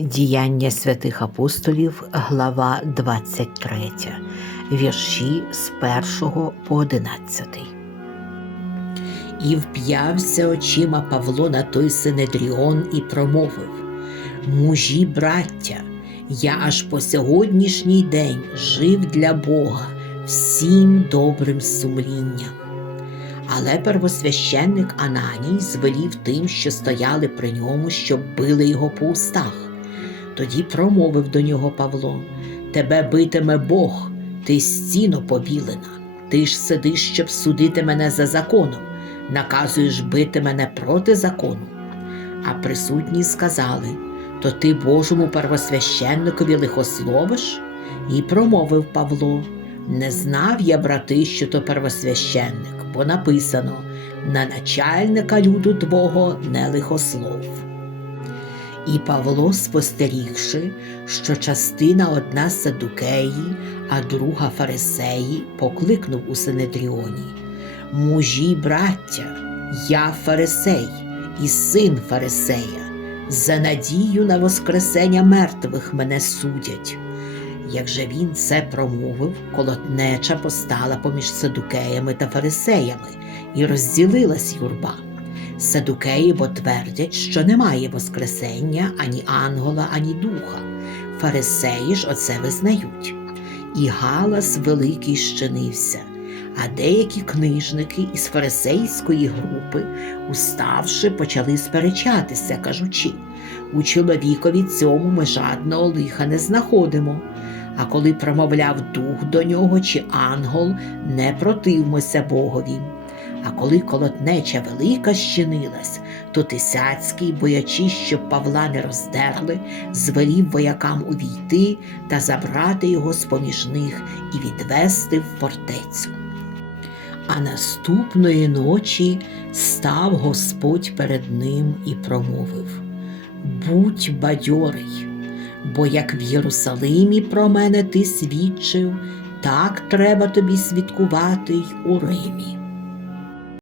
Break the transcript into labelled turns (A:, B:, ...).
A: Діяння святих апостолів, глава 23, вірші з 1 по 11. І вп'явся очима Павло на той Синедріон і промовив: Мужі, браття, я аж по сьогоднішній день жив для Бога всім добрим сумлінням. Але первосвященник Ананій звелів тим, що стояли при ньому, щоб били його по устах. Тоді промовив до нього Павло: Тебе битиме Бог, ти стіно побілена. Ти ж сидиш, щоб судити мене за законом, наказуєш бити мене проти закону. А присутні сказали: То ти Божому первосвященникові лихословиш? І промовив Павло: Не знав я, брати, що то первосвященник, бо написано: на начальника люду твого не лихослов. І Павло, спостерігши, що частина одна садукеї, а друга фарисеї, покликнув у Синедріоні Мужі, браття, я фарисей і син фарисея, за надію на воскресення мертвих мене судять. Як же він це промовив, колотнеча постала поміж садукеями та фарисеями, і розділилась юрба. Садукеї бо твердять, що немає Воскресення ані ангела, ані духа. Фарисеї ж оце визнають. І галас великий щинився, а деякі книжники із фарисейської групи, уставши, почали сперечатися, кажучи у чоловікові цьому ми жадного лиха не знаходимо. А коли промовляв дух до нього чи ангел, не противмося Богові. А коли колотнеча велика щинилась, то Тисяцький, боячись, щоб Павла не роздерли, звелів воякам увійти та забрати його з поміж них і відвести в фортецю. А наступної ночі став Господь перед ним і промовив: Будь бадьорий, бо як в Єрусалимі про мене ти свідчив, так треба тобі свідкувати й у Римі.